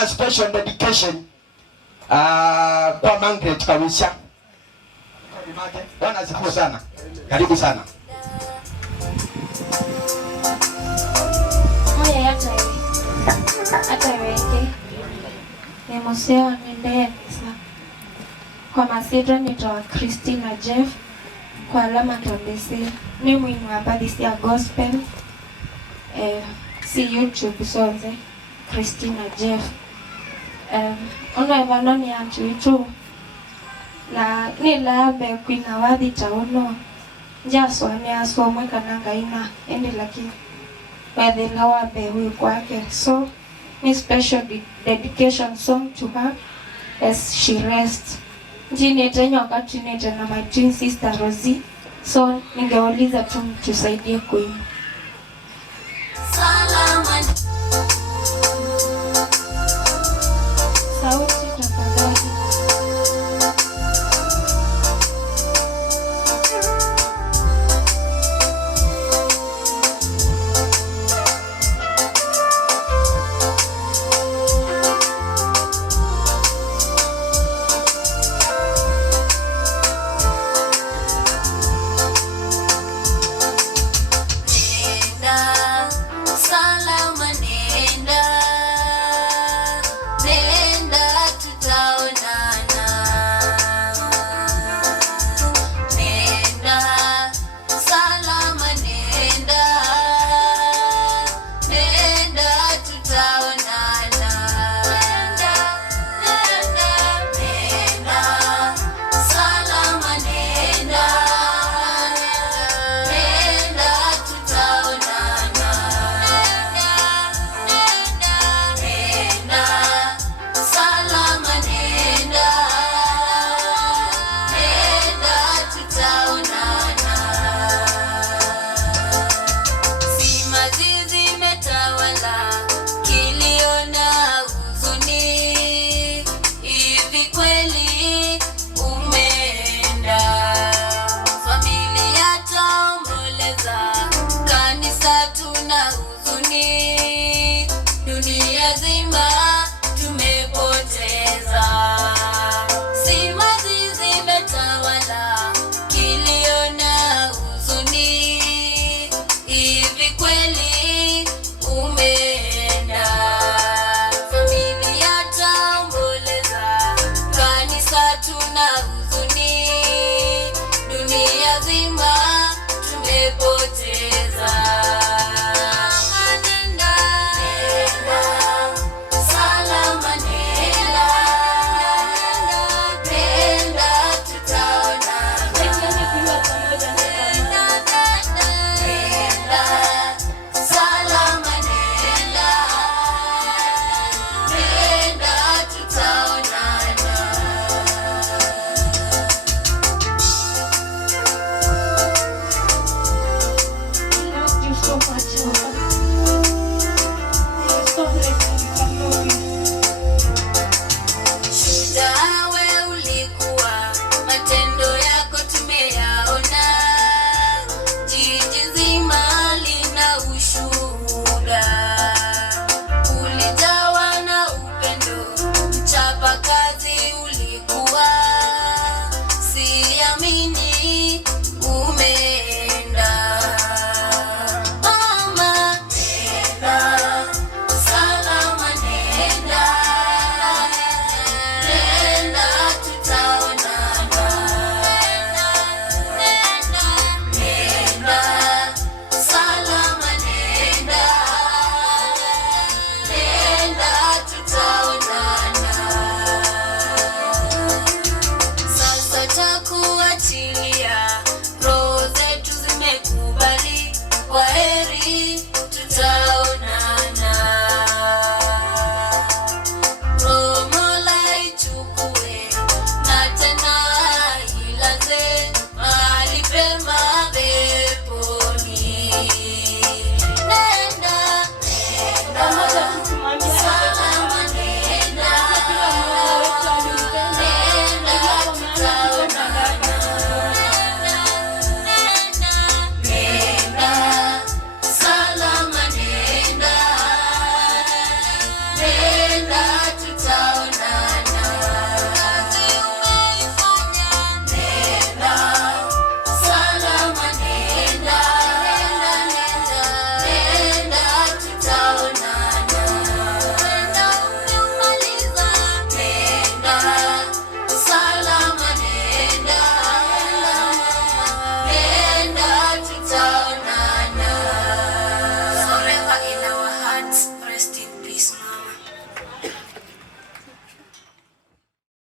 na special dedication kwa Margaret Kawisha. Bwana asifiwe sana. Karibu sana. Haya hata weke. Ni museo nende kwa masito nitoa Christina Jeff kwa alama tondesi. Ni mwini wa badisi ya gospel. Si YouTube sonze Christina Jeff. Ono evanoni antu itu na nilabe kwina wadhi taono njaswa ni aswa mweka nanga ina ende laki wadhila wabe hui kwake. So ni special dedication song to her as she rests. Njini tenyo wakati nete na my twin sister Rosie. So ningeuliza tu tusaidie kuimba. Sauti tafadhali. Nenda